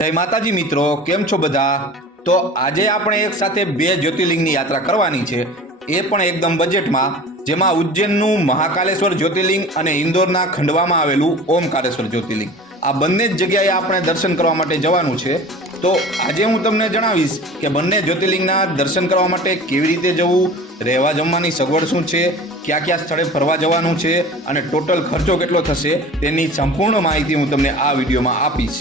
જય માતાજી મિત્રો, કેમ છો બધા? તો આજે આપણે એક સાથે બે જ્યોતિર્લિંગની યાત્રા કરવાની છે, એ પણ એકદમ બજેટમાં, જેમાં ઉજ્જૈનનું મહાકાલેશ્વર જ્યોતિર્લિંગ અને ઇન્દોરના ખંડવામાં આવેલું ઓમકારેશ્વર જ્યોતિર્લિંગ, આ બંને જ જગ્યાએ આપણે દર્શન કરવા માટે જવાનું છે. તો આજે હું તમને જણાવીશ કે બંને જ્યોતિર્લિંગના દર્શન કરવા માટે કેવી રીતે જવું, રહેવા જમવાની સગવડ શું છે, કયા કયા સ્થળે ફરવા જવાનું છે અને ટોટલ ખર્ચો કેટલો થશે તેની સંપૂર્ણ માહિતી હું તમને આ વિડીયોમાં આપીશ.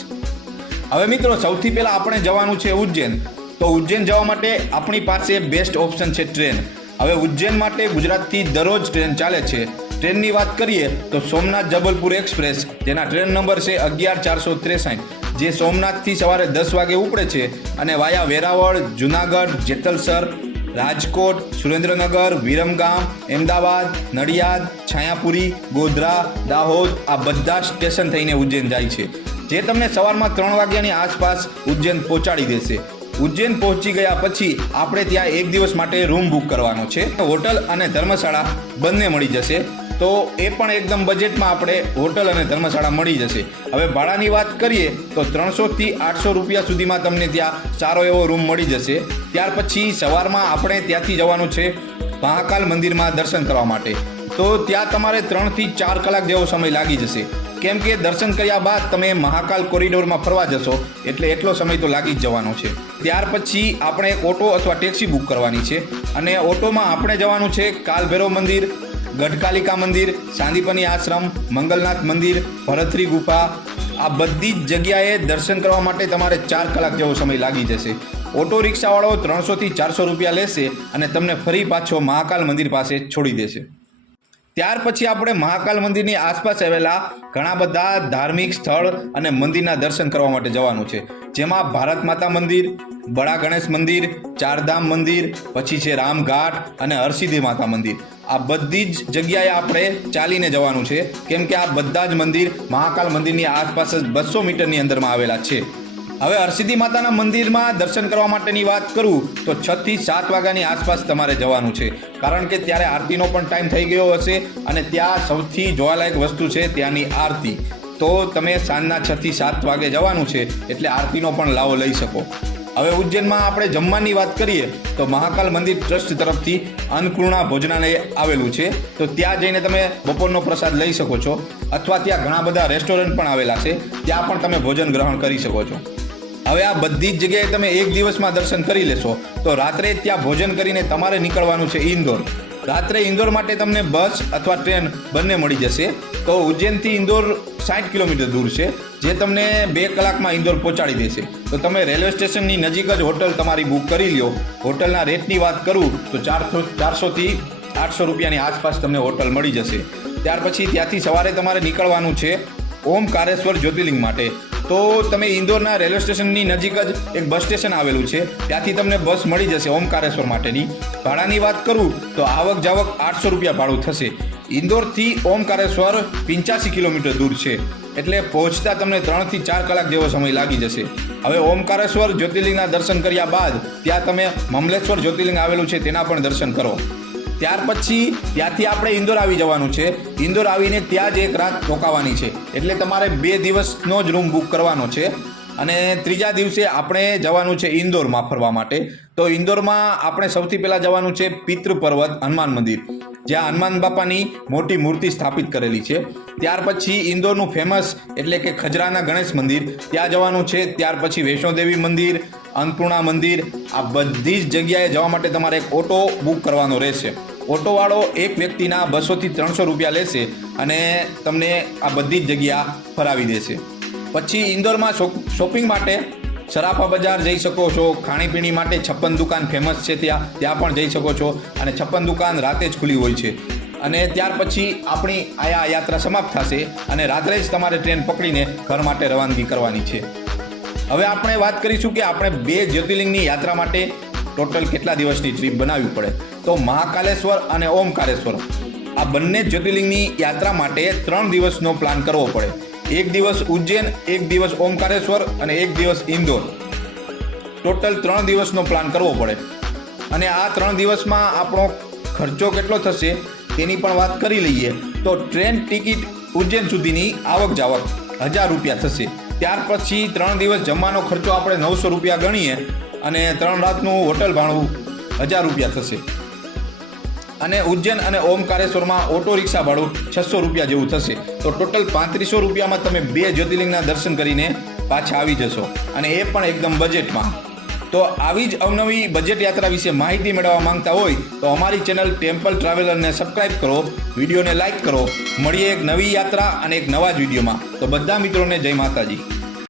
હવે મિત્રો, સૌથી પહેલાં આપણે જવાનું છે ઉજ્જૈન. તો ઉજ્જૈન જવા માટે આપણી પાસે બેસ્ટ ઓપ્શન છે ટ્રેન. હવે ઉજ્જૈન માટે ગુજરાતથી દરરોજ ટ્રેન ચાલે છે. ટ્રેનની વાત કરીએ તો સોમનાથ જબલપુર એક્સપ્રેસ, જેના ટ્રેન નંબર છે 11463, જે સોમનાથથી સવારે 10 વાગે ઉપડે છે અને વાયા વેરાવળ, જુનાગઢ, જેતલસર, રાજકોટ, સુરેન્દ્રનગર, વિરમગામ, અમદાવાદ, નડિયાદ, છાયાપુરી, ગોધરા, દાહોદ, આ બધા સ્ટેશન થઈને ઉજ્જૈન જાય છે, જે તમને સવારમાં 3 વાગ્યાની આસપાસ ઉજ્જૈન પહોંચાડી દેશે. ઉજ્જૈન પહોંચી ગયા પછી આપણે ત્યાં એક દિવસ માટે રૂમ બુક કરવાનો છે. હોટલ અને ધર્મશાળા બંને મળી જશે. તો એ પણ એકદમ બજેટમાં આપણે હોટલ અને ધર્મશાળા મળી જશે. હવે ભાડાની વાત કરીએ તો 300થી 800 રૂપિયા સુધીમાં તમને ત્યાં સારો એવો રૂમ મળી જશે. ત્યાર પછી સવારમાં આપણે ત્યાંથી જવાનું છે મહાકાલ મંદિરમાં દર્શન કરવા માટે. તો ત્યાં તમારે 3થી 4 કલાક જેવો સમય લાગી જશે, કેમ કે દર્શન કર્યા બાદ તમે મહાકાલ કોરિડોરમાં ફરવા જશો એટલે એટલો સમય તો લાગી જ જવાનો છે. ત્યાર પછી આપણે એક ઓટો અથવા ટેક્સી બુક કરવાની છે અને ઓટોમાં આપણે જવાનું છે કાલભૈરવ મંદિર, ગઢકાલિકા મંદિર, સાંદીપની આશ્રમ, મંગલનાથ મંદિર, ભરતરી ગુફા, આ બધી જ જગ્યાએ દર્શન કરવા માટે તમારે 4 કલાક જેવો સમય લાગી જશે. ઓટો રિક્ષાવાળો 300થી 400 રૂપિયા લેશે અને તમને ફરી પાછો મહાકાલ મંદિર પાસે છોડી દેશે. ત્યાર પછી આપણે મહાકાલ મંદિરની આસપાસ આવેલા ઘણા બધા ધાર્મિક સ્થળ અને મંદિરના દર્શન કરવા માટે જવાનું છે, જેમાં ભારત માતા મંદિર, બડા ગણેશ મંદિર, ચારધામ મંદિર, પછી છે રામઘાટ અને હરસિદ્ધિ માતા મંદિર. આ બધી જ જગ્યાએ આપણે ચાલીને જવાનું છે, કેમ કે આ બધા જ મંદિર મહાકાલ મંદિરની આસપાસ જ 200 મીટરની અંદરમાં આવેલા છે. હવે હરસિદ્ધિ માતાના મંદિરમાં દર્શન કરવા માટેની વાત કરું તો 6 થી 7 વાગ્યાની આસપાસ તમારે જવાનું છે, કારણ કે ત્યારે આરતીનો પણ ટાઈમ થઈ ગયો હશે અને ત્યાં સૌથી જોવાલાયક વસ્તુ છે ત્યાંની આરતી. તો તમે સાંજના 6 થી 7 વાગે જવાનું છે એટલે આરતીનો પણ લાવો લઈ શકો. હવે ઉજ્જૈનમાં આપણે જમવાની વાત કરીએ તો મહાકાલ મંદિર ટ્રસ્ટ તરફથી અન્નપૂર્ણા ભોજનાલય આવેલું છે, તો ત્યાં જઈને તમે બપોરનો પ્રસાદ લઈ શકો છો, અથવા ત્યાં ઘણા બધા રેસ્ટોરન્ટ પણ આવેલા છે, ત્યાં પણ તમે ભોજન ગ્રહણ કરી શકો છો. હવે આ બધી જ જગ્યાએ તમે એક દિવસમાં દર્શન કરી લેશો તો રાત્રે ત્યાં ભોજન કરીને તમારે નીકળવાનું છે ઇન્દોર. રાત્રે ઇન્દોર માટે તમને બસ અથવા ટ્રેન બંને મળી જશે. તો ઉજ્જૈનથી ઇન્દોર 60 કિલોમીટર દૂર છે, જે તમને 2 કલાકમાં ઇન્દોર પહોંચાડી દેશે. તો તમે રેલવે સ્ટેશનની નજીક જ હોટલ તમારી બુક કરી લ્યો. હોટલના રેટની વાત કરું તો 400થી 800 રૂપિયાની આસપાસ તમને હોટલ મળી જશે. ત્યાર પછી ત્યાંથી સવારે તમારે નીકળવાનું છે ઓમકારેશ્વર જ્યોતિર્લિંગ માટે. તો તમે ઇન્દોરના રેલવે સ્ટેશનની નજીક જ એક બસ સ્ટેશન આવેલું છે, ત્યાંથી તમને બસ મળી જશે ઓમકારેશ્વર માટેની. ભાડાની વાત કરું તો આવક જાવક 800 રૂપિયા ભાડું થશે. ઇન્દોરથી ઓમકારેશ્વર 85 કિલોમીટર દૂર છે, એટલે પહોંચતા તમને 3થી 4 કલાક જેવો સમય લાગી જશે. હવે ઓમકારેશ્વર જ્યોતિર્લિંગના દર્શન કર્યા બાદ ત્યાં તમે મમલેશ્વર જ્યોતિર્લિંગ આવેલું છે તેના પણ દર્શન કરો. ત્યાર પછી ત્યાંથી આપણે ઇન્દોર આવી જવાનું છે. ઇન્દોર આવીને ત્યાં જ એક રાત રોકાવાની છે, એટલે તમારે 2 દિવસનો જ રૂમ બુક કરવાનો છે અને ત્રીજા દિવસે આપણે જવાનું છે ઇન્દોરમાં ફરવા માટે. તો ઇન્દોરમાં આપણે સૌથી પહેલાં જવાનું છે પિતૃ પર્વત હનુમાન મંદિર, જ્યાં હનુમાન બાપાની મોટી મૂર્તિ સ્થાપિત કરેલી છે. ત્યાર પછી ઇન્દોરનું ફેમસ એટલે કે ખજરાના ગણેશ મંદિર, ત્યાં જવાનું છે. ત્યાર પછી વૈષ્ણોદેવી મંદિર, અન્નપૂર્ણા મંદિર, આ બધી જ જગ્યાએ જવા માટે તમારે એક ઓટો બુક કરવાનો રહેશે. ઓટોવાળો એક વ્યક્તિના 200થી 300 રૂપિયા લેશે અને તમને આ બધી જ જગ્યા ફરાવી દેશે. પછી ઇન્દોરમાં શોપિંગ માટે સરાફા બજાર જઈ શકો છો. ખાણીપીણી માટે 56 દુકાન ફેમસ છે, ત્યાં પણ જઈ શકો છો અને 56 દુકાન રાતે જ ખુલ્લી હોય છે. અને ત્યાર પછી આપણી આ યાત્રા સમાપ્ત થશે અને રાત્રે જ તમારે ટ્રેન પકડીને ઘર માટે રવાનગી કરવાની છે. હવે આપણે વાત કરીશું કે આપણે 2 જ્યોતિર્લિંગની યાત્રા માટે ટોટલ કેટલા દિવસની ટ્રીપ બનાવવી પડે. તો મહાકાલેશ્વર અને ઓમકારેશ્વર, આ બંને જ્યોતિર્લિંગની યાત્રા માટે 3 દિવસનો પ્લાન કરવો પડે. 1 દિવસ ઉજ્જૈન, 1 દિવસ ઓમકારેશ્વર અને 1 દિવસ ઇન્દોર. ટોટલ 3 દિવસનો પ્લાન કરવો પડે. અને આ 3 દિવસમાં આપણો ખર્ચો કેટલો થશે તેની પણ વાત કરી લઈએ. તો ટ્રેન ટિકિટ ઉજ્જૈન સુધીની આવક જાવક 1000 રૂપિયા થશે. ત્યાર પછી 3 દિવસ જમવાનો ખર્ચો આપણે 900 રૂપિયા ગણીએ અને 3 રાતનું હોટલ ભાડું 1000 રૂપિયા થશે. અને ઉજ્જૈન અને ઓમકારેશ્વરમાં ઓટો રિક્ષા ભાડું 600 રૂપિયા જેવું થશે. તો ટોટલ 3500 રૂપિયામાં તમે 2 જ્યોતિર્લિંગના દર્શન કરીને પાછા આવી જશો, અને એ પણ એકદમ બજેટમાં. તો આવી જ અવનવી બજેટ યાત્રા વિશે માહિતી મેળવવા માંગતા હોય તો અમારી ચેનલ ટેમ્પલ ટ્રાવેલરને સબસ્ક્રાઇબ કરો, વિડીયોને લાઇક કરો. મળીએ એક નવી યાત્રા અને એક નવા જ વિડીયોમાં. તો બધા મિત્રોને જય માતાજી.